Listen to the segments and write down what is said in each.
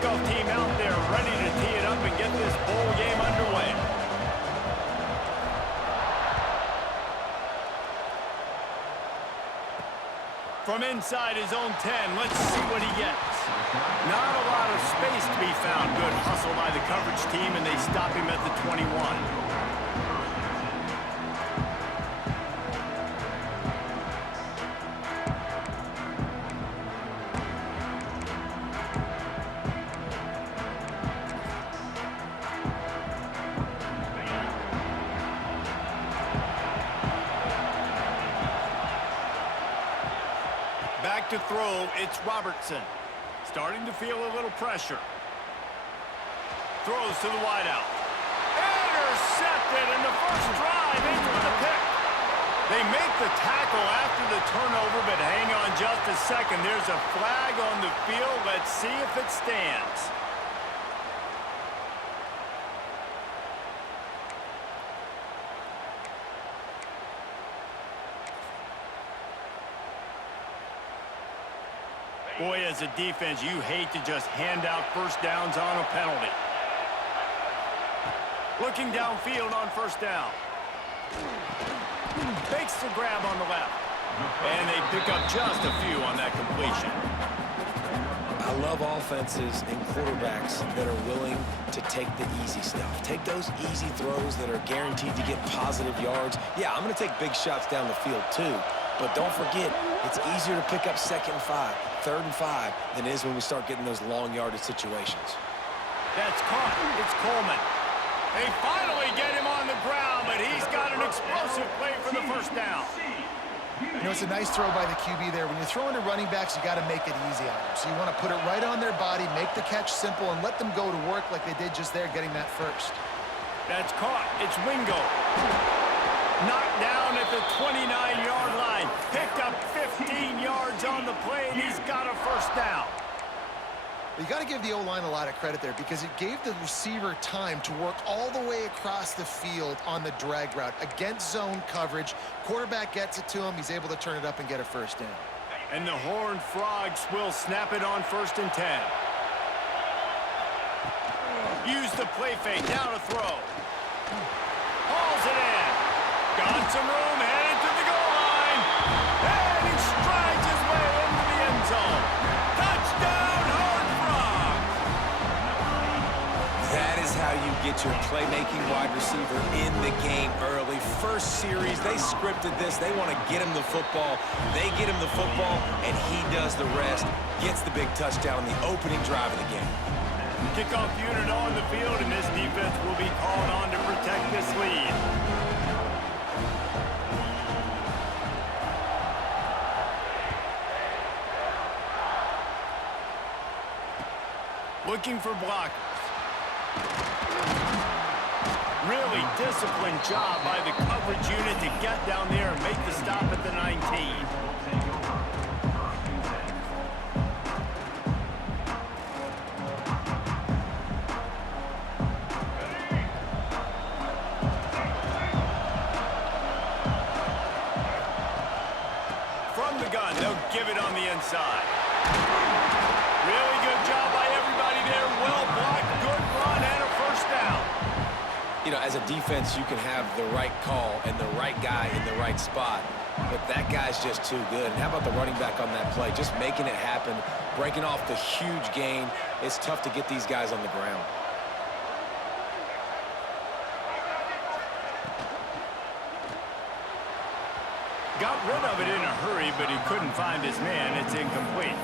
kickoff team out there ready to tee it up and get this bowl game underway. From inside his own 10, let's see what he gets. Not a lot of space to be found. Good hustle by the coverage team, and they stop him at the 21. To throw, it's Robertson. Starting to feel a little pressure. Throws to the wideout. Intercepted, and the first drive ends with a pick. They make the tackle after the turnover, but hang on just a second. There's a flag on the field. Let's see if it stands. Boy, as a defense, you hate to just hand out first downs on a penalty. Looking downfield on first down. Fakes the grab on the left. And they pick up just a few on that completion. I love offenses and quarterbacks that are willing to take the easy stuff. Take those easy throws that are guaranteed to get positive yards. Yeah, I'm going to take big shots down the field too. But don't forget, it's easier to pick up 2nd and 5, 3rd and 5 than it is when we start getting those long yardage situations. That's caught. It's Coleman. They finally get him on the ground, but he's got an explosive play for the first down. You know, it's a nice throw by the QB there. When you're throwing to running backs, you got to make it easy on them. So you want to put it right on their body, make the catch simple, and let them go to work like they did just there, getting that first. That's caught. It's Wingo. Knocked down at the 29-yard line. Picked up 15 yards on the play, and he's got a first down. You got to give the O-line a lot of credit there because it gave the receiver time to work all the way across the field on the drag route against zone coverage. Quarterback gets it to him. He's able to turn it up and get a first down. And the Horned Frogs will snap it on 1st and 10. Use the play fake. Down to throw. Hauls it in. Got some room, headed to the goal line. And he strides his way into the end zone. Touchdown, Horned Frogs! That is how you get your playmaking wide receiver in the game early. First series, they scripted this. They want to get him the football. They get him the football, and he does the rest. Gets the big touchdown on the opening drive of the game. Kickoff unit on the field, and this defense will be called on to protect this lead. Looking for blockers. Really disciplined job by the coverage unit to get down there and make the stop at the 19. From the gun, they'll give it on the inside. Really good job by everybody there. Well blocked, good run, and a first down. You know, as a defense, you can have the right call and the right guy in the right spot, but that guy's just too good. And how about the running back on that play? Just making it happen, breaking off the huge gain. It's tough to get these guys on the ground. Got rid of it in a hurry, but he couldn't find his man. It's incomplete.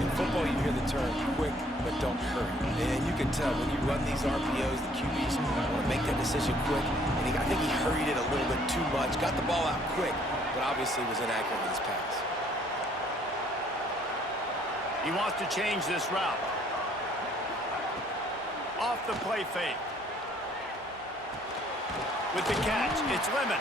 In football, you hear the term quick, but don't hurry. And you can tell when you run these RPOs, the QBs want to make that decision quick. And I think he hurried it a little bit too much. Got the ball out quick, but obviously was inaccurate in his pass. He wants to change this route. Off the play fake. With the catch, it's Lemon.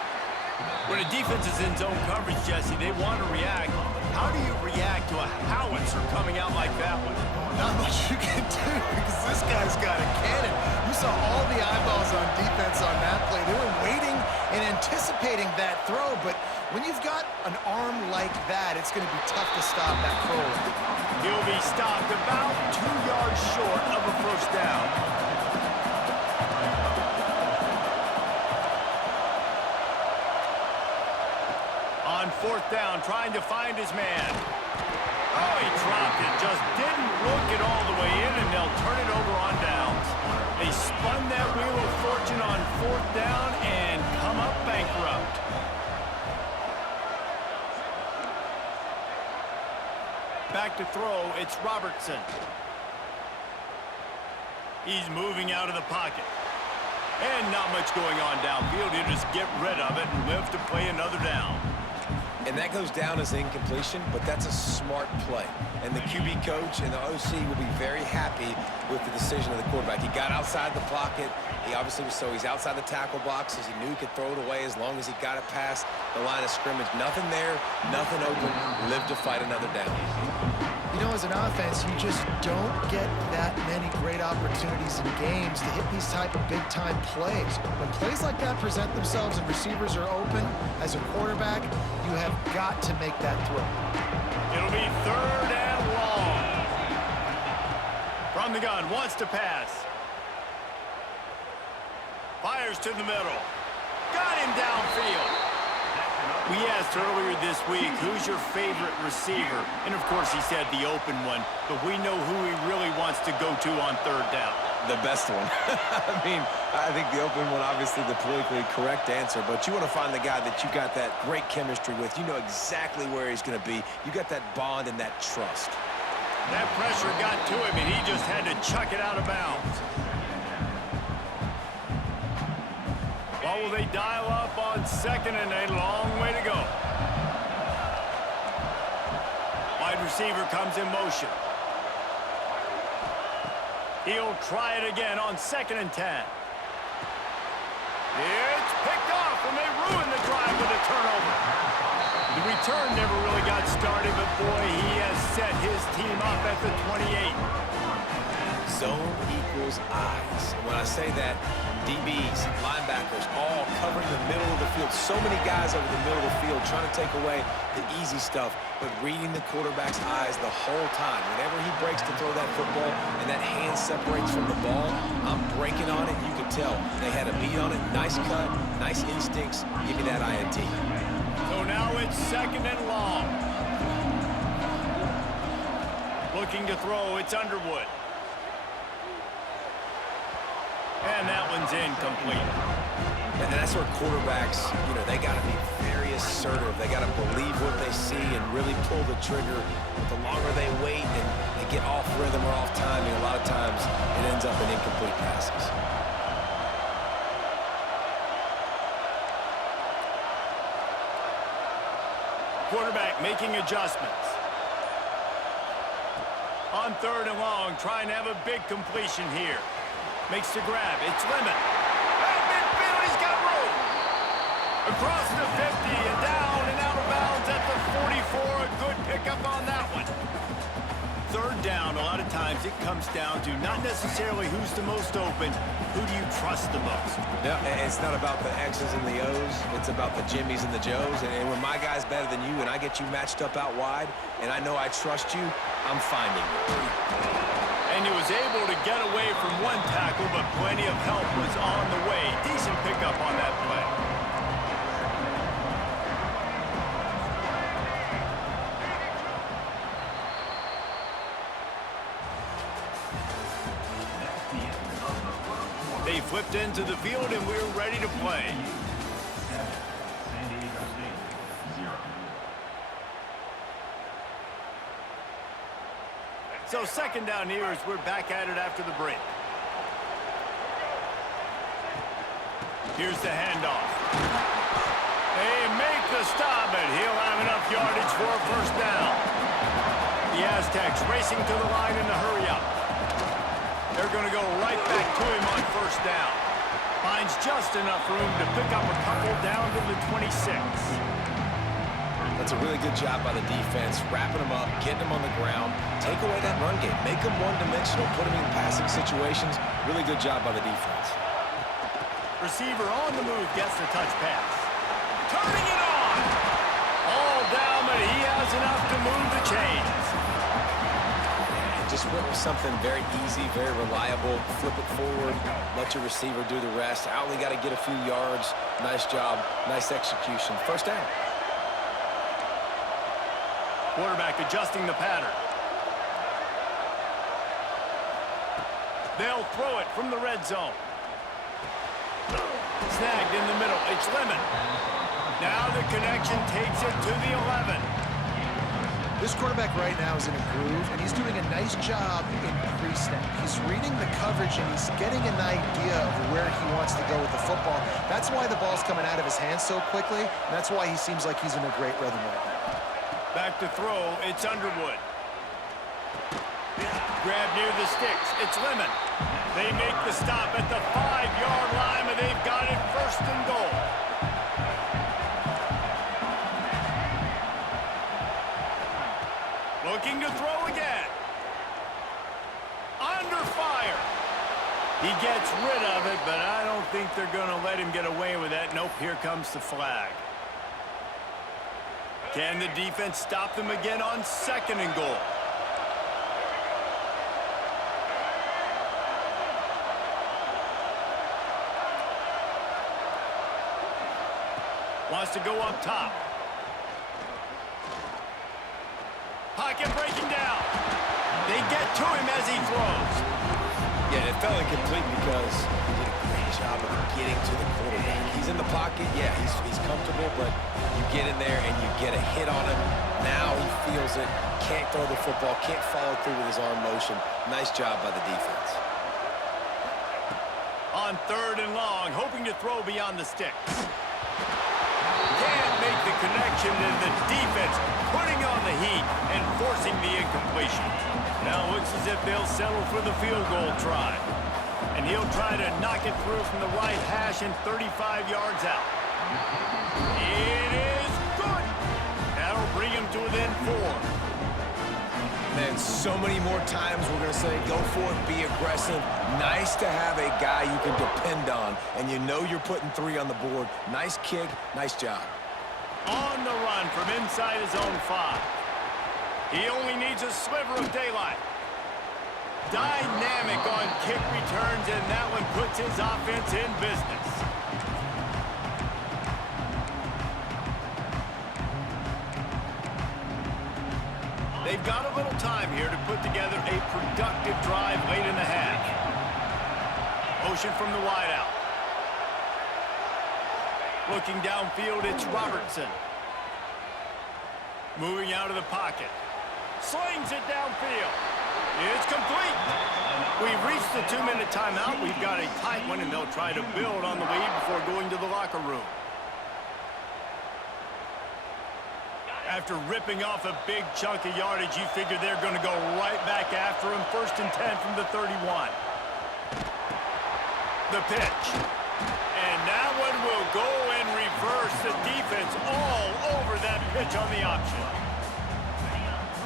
When a defense is in zone coverage, Jesse, they want to react. How do you react to a howitzer coming out like that one. Not much you can do because this guy's got a cannon. You saw all the eyeballs on defense on that play. They were waiting and anticipating that throw, but when you've got an arm like that, it's going to be tough to stop that throw. He'll be stopped about 2 yards short of a first down. On fourth down, trying to find his man. Oh, he dropped it. Just didn't look it all the way in, and they'll turn it over on downs. They spun that wheel of fortune on fourth down and come up bankrupt. Back to throw, it's Robertson. He's moving out of the pocket. And not much going on downfield. He'll just get rid of it and live to play another down. And that goes down as incompletion, but that's a smart play. And the QB coach and the OC will be very happy with the decision of the quarterback. He got outside the pocket. He obviously was he's outside the tackle boxes. He knew he could throw it away as long as he got it past the line of scrimmage. Nothing there, nothing open. Live to fight another down. You know, as an offense, you just don't get that many great opportunities in games to hit these type of big-time plays. When plays like that present themselves and receivers are open, as a quarterback, you have got to make that throw. It'll be third and long. From the gun, wants to pass. Fires to the middle. Got him downfield. We asked earlier this week, who's your favorite receiver? And, of course, he said the open one. But we know who he really wants to go to on third down. The best one. I mean, I think the open one, obviously the politically correct answer, but you want to find the guy that you got that great chemistry with. You know exactly where he's going to be. You got that bond and that trust. That pressure got to him, and he just had to chuck it out of bounds. What will they dial up on second and a long way to go? Wide receiver comes in motion. He'll try it again on second and 10. It's picked off, and they ruin the drive with a turnover. The return never really got started, but boy, he has set his team up at the 28. Zone equals eyes. And when I say that, DBs, linebackers, all covering the middle of the field. So many guys over the middle of the field trying to take away the easy stuff, but reading the quarterback's eyes the whole time. Whenever he breaks to throw that football and that hand separates from the ball, I'm breaking on it. You can tell they had a beat on it. Nice cut, nice instincts. Give me that INT. So now it's second and long. Looking to throw, it's Underwood. And that one's incomplete. And that's where quarterbacks, you know, they got to be very assertive. They got to believe what they see and really pull the trigger. But the longer they wait and they get off rhythm or off timing, a lot of times it ends up in incomplete passes. Quarterback making adjustments. On third and long, trying to have a big completion here. Makes the grab. It's Lemon. At midfield, he's got room. Across the 50 and down and out of bounds at the 44. A good pickup on that one. Third down, a lot of times it comes down to not necessarily who's the most open, who do you trust the most? Yeah, it's not about the X's and the O's. It's about the Jimmies and the Joes. And when my guy's better than you and I get you matched up out wide and I know I trust you, I'm finding you. And he was able to get away from one tackle, but plenty of help was on the way. Decent pickup on that play. They flipped into the field, and we're ready to play. So second down here as we're back at it after the break. Here's the handoff. They make the stop, and he'll have enough yardage for a first down. The Aztecs racing to the line in the hurry up. They're going to go right back to him on first down. Finds just enough room to pick up a couple down to the 26. That's a really good job by the defense, wrapping them up, getting him on the ground. Take away that run game. Make him one-dimensional, put him in passing situations. Really good job by the defense. Receiver on the move gets the touch pass. Turning it on! All down, but he has enough to move the chains. Just went with something very easy, very reliable. Flip it forward, let your receiver do the rest. I only got to get a few yards. Nice job, nice execution. First down. Quarterback adjusting the pattern. They'll throw it from the red zone. Snagged in the middle. It's Lemon. Now the connection takes it to the 11. This quarterback right now is in a groove, and he's doing a nice job in pre-snap. He's reading the coverage, and he's getting an idea of where he wants to go with the football. That's why the ball's coming out of his hands so quickly, and that's why he seems like he's in a great rhythm right now. Back to throw, it's Underwood. Grab near the sticks, it's Lemon. They make the stop at the 5-yard line, and they've got it first and goal. Looking to throw again. Under fire. He gets rid of it, but I don't think they're going to let him get away with that. Nope, here comes the flag. Can the defense stop them again on second and goal? Wants to go up top. Pocket breaking down. They get to him as he throws. Yeah, it fell incomplete because he did a great job of getting to the quarterback. He's in the pocket. Yeah, he's comfortable, but you get in there and you get a hit on him. Now he feels it. Can't throw the football. Can't follow through with his arm motion. Nice job by the defense. On third and long, hoping to throw beyond the sticks. Can't make the connection, and the defense putting on the heat and forcing the incompletion. Now looks as if they'll settle for the field goal try. And he'll try to knock it through from the right hash and 35 yards out. It is good. That'll bring him to within 4. Man, so many more times we're going to say, go for it, be aggressive. Nice to have a guy you can depend on, and you know you're putting 3 on the board. Nice kick, nice job. On the run from inside his own 5. He only needs a sliver of daylight. Dynamic on kick returns, and that one puts his offense in business. They've got a little time here to put together a productive drive late in the half. Motion from the wideout. Looking downfield, it's Robertson. Moving out of the pocket. Slings it downfield. It's complete. We've reached the 2-minute timeout. We've got a tight one, and they'll try to build on the lead before going to the locker room. After ripping off a big chunk of yardage, you figure they're going to go right back after him. 1st and 10 from the 31. The pitch. And that one will go in reverse. The defense all over that pitch on the option.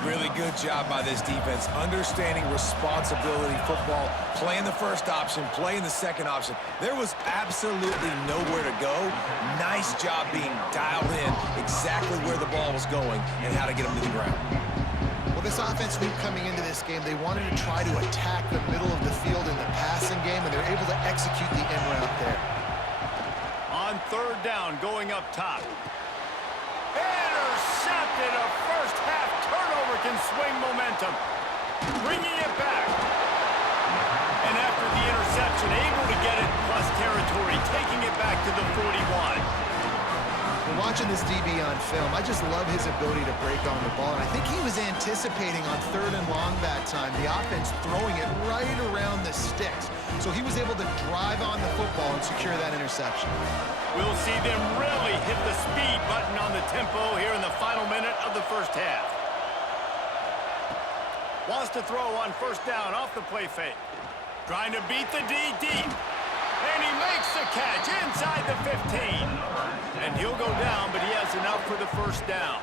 Really good job by this defense. Understanding responsibility football. Playing the first option, playing the second option. There was absolutely nowhere to go. Nice job being dialed in exactly where the ball was going and how to get him to the ground. Well, this offense knew coming into this game they wanted to try to attack the middle of the field in the passing game, and they're able to execute the in route there. On third down, going up top. Intercepted. A first half turnover can swing momentum. Bringing it back. And after the interception, able to get it plus territory, taking it back to the 41. We're watching this DB on film. I just love his ability to break on the ball. And I think he was anticipating on third and long that time, the offense throwing it right around the sticks. So he was able to drive on the football and secure that interception. We'll see them really hit the speed button on the tempo here in the final minute of the first half. Wants to throw on first down off the play fake. Trying to beat the D deep. And he makes the catch inside the 15. And he'll go down, but he has enough for the first down.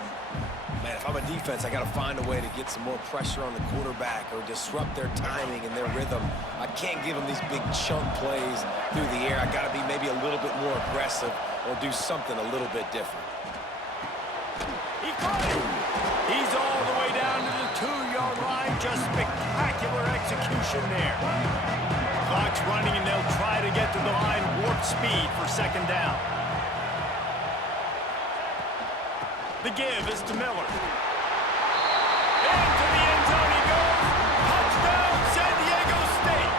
Man, if I'm a defense, I got to find a way to get some more pressure on the quarterback or disrupt their timing and their rhythm. I can't give them these big chunk plays through the air. I got to be maybe a little bit more aggressive or do something a little bit different. He caught him. He's all the way down to the 2-yard line. Just spectacular execution there. Clock's running, and they'll try to get to the line warp speed for second down. The give is to Miller. Into the end zone he goes. Touchdown, San Diego State.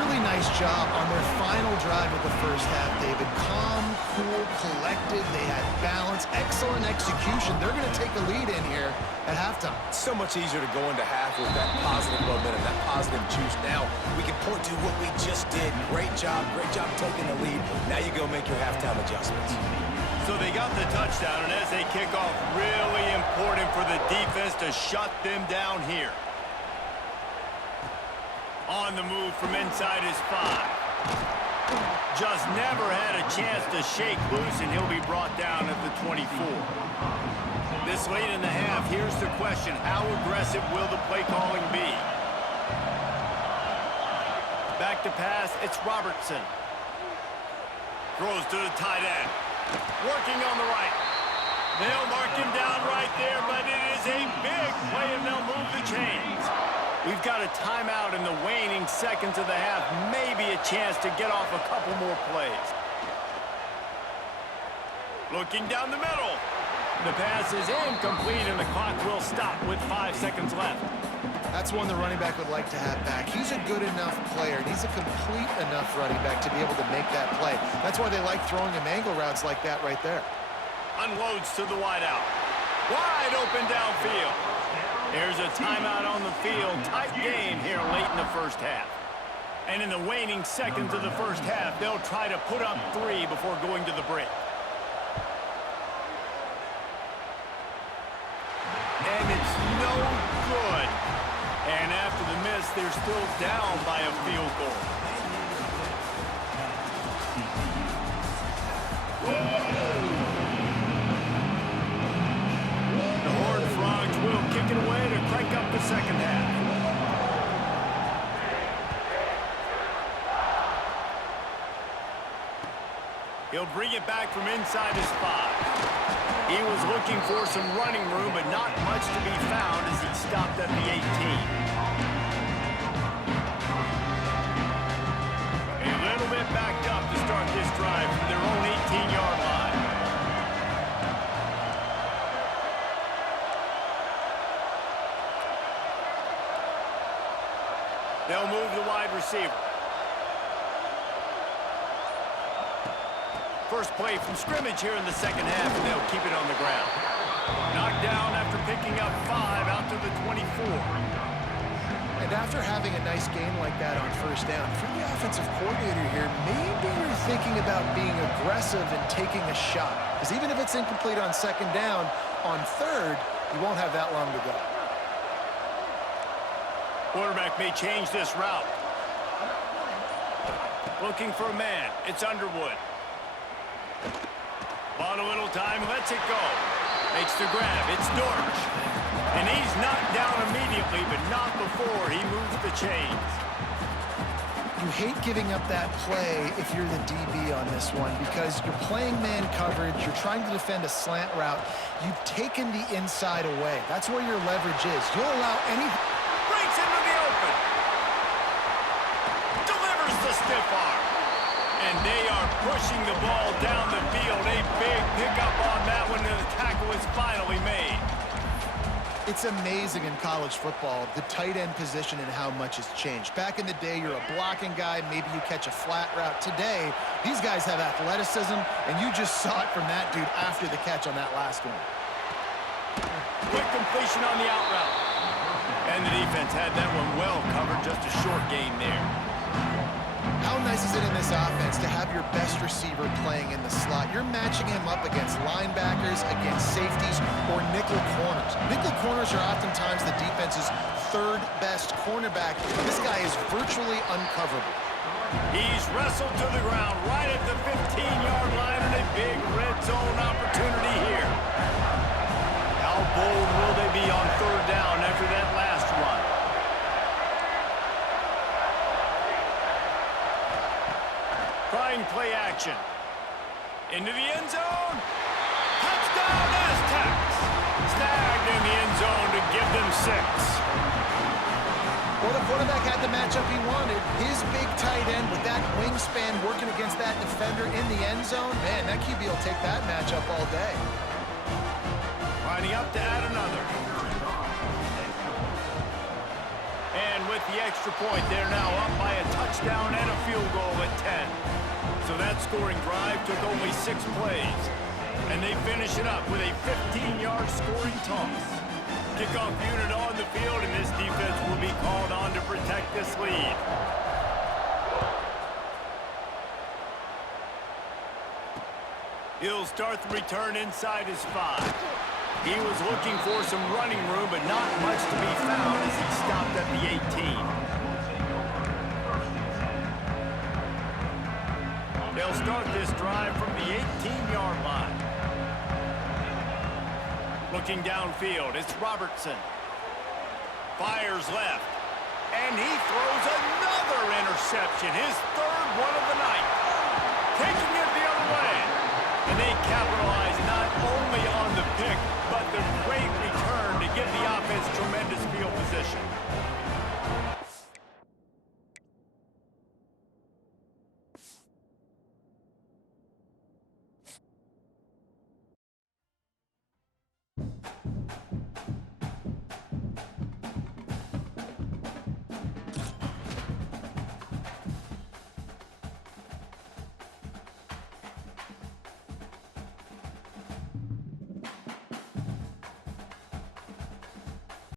Really nice job on their final drive of the first half, David. Calm, cool, collected. They had balance, excellent execution. They're going to take a lead in here at halftime. It's so much easier to go into half with that positive momentum, that positive juice. Now we can point to what we just did. Great job taking the lead. Now you go make your halftime adjustments. So they got the touchdown, and as they kick off, really important for the defense to shut them down here. On the move from inside his 5. Just never had a chance to shake loose, and he'll be brought down at the 24. This late in the half, here's the question. How aggressive will the play calling be? Back to pass, it's Robertson. Throws to the tight end. Working on the right. They'll mark him down right there, but it is a big play, and they'll move the chains. We've got a timeout in the waning seconds of the half. Maybe a chance to get off a couple more plays. Looking down the middle. The pass is incomplete, and the clock will stop with 5 seconds left. That's one the running back would like to have back. He's a good enough player, and he's a complete enough running back to be able to make that play. That's why they like throwing him angle routes like that right there. Unloads to the wideout. Wide open downfield. There's a timeout on the field. Tight game here late in the first half. And in the waning seconds of the first half, they'll try to put up 3 before going to the break. And it's no good. And after the miss, they're still down by a field goal. The Horned Frogs will kick it away to crank up the second half. He'll bring it back from inside his 5. He was looking for some running room, but not much to be found as he stopped at the 18. A little bit backed up to start this drive from their own 18-yard line. They'll move the wide receiver. First play from scrimmage here in the second half, and they'll keep it on the ground. Knocked down after picking up 5 out to the 24. And after having a nice game like that on first down, if you're the offensive coordinator here, maybe you're thinking about being aggressive and taking a shot. Because even if it's incomplete on second down, on third, you won't have that long to go. Quarterback may change this route. Looking for a man. It's Underwood. Bought a little time, lets it go. Makes the grab, it's Lurkz. And he's knocked down immediately, but not before he moves the chains. You hate giving up that play if you're the DB on this one because you're playing man coverage, you're trying to defend a slant route. You've taken the inside away. That's where your leverage is. You'll allow any... Breaks into the open. Delivers the stiff arm. And they are pushing the ball down the field. A big pickup on that one, and the tackle is finally made. It's amazing in college football, the tight end position and how much has changed. Back in the day, you're a blocking guy, maybe you catch a flat route. Today, these guys have athleticism, and you just saw it from that dude after the catch on that last one. Quick completion on the out route. And the defense had that one well covered, just a short gain there. How nice is it in this offense to have your best receiver playing in the slot? You're matching him up against linebackers, against safeties, or nickel corners. Nickel corners are oftentimes the defense's third best cornerback. This guy is virtually uncoverable. He's wrestled to the ground right at the 15-yard line, and a big red zone opportunity here. bold will they be on third down after that last run? Trying play action. Into the end zone. Touchdown, Aztecs. Snagged in the end zone to give them 6. Well, the quarterback had the matchup he wanted. His big tight end with that wingspan working against that defender in the end zone. Man, that QB will take that matchup all day. Lining up to add another. And with the extra point, they're now up by a touchdown and a field goal at 10. So that scoring drive took only 6 plays. And they finish it up with a 15-yard scoring toss. Kickoff unit on the field, and this defense will be called on to protect this lead. He'll start the return inside his 5. He was looking for some running room, but not much to be found as he stopped at the 18. They'll start this drive from the 18-yard line. Looking downfield, it's Robertson. Fires left. And he throws another interception, his 3rd one of the night. Taking it the other way. And they cap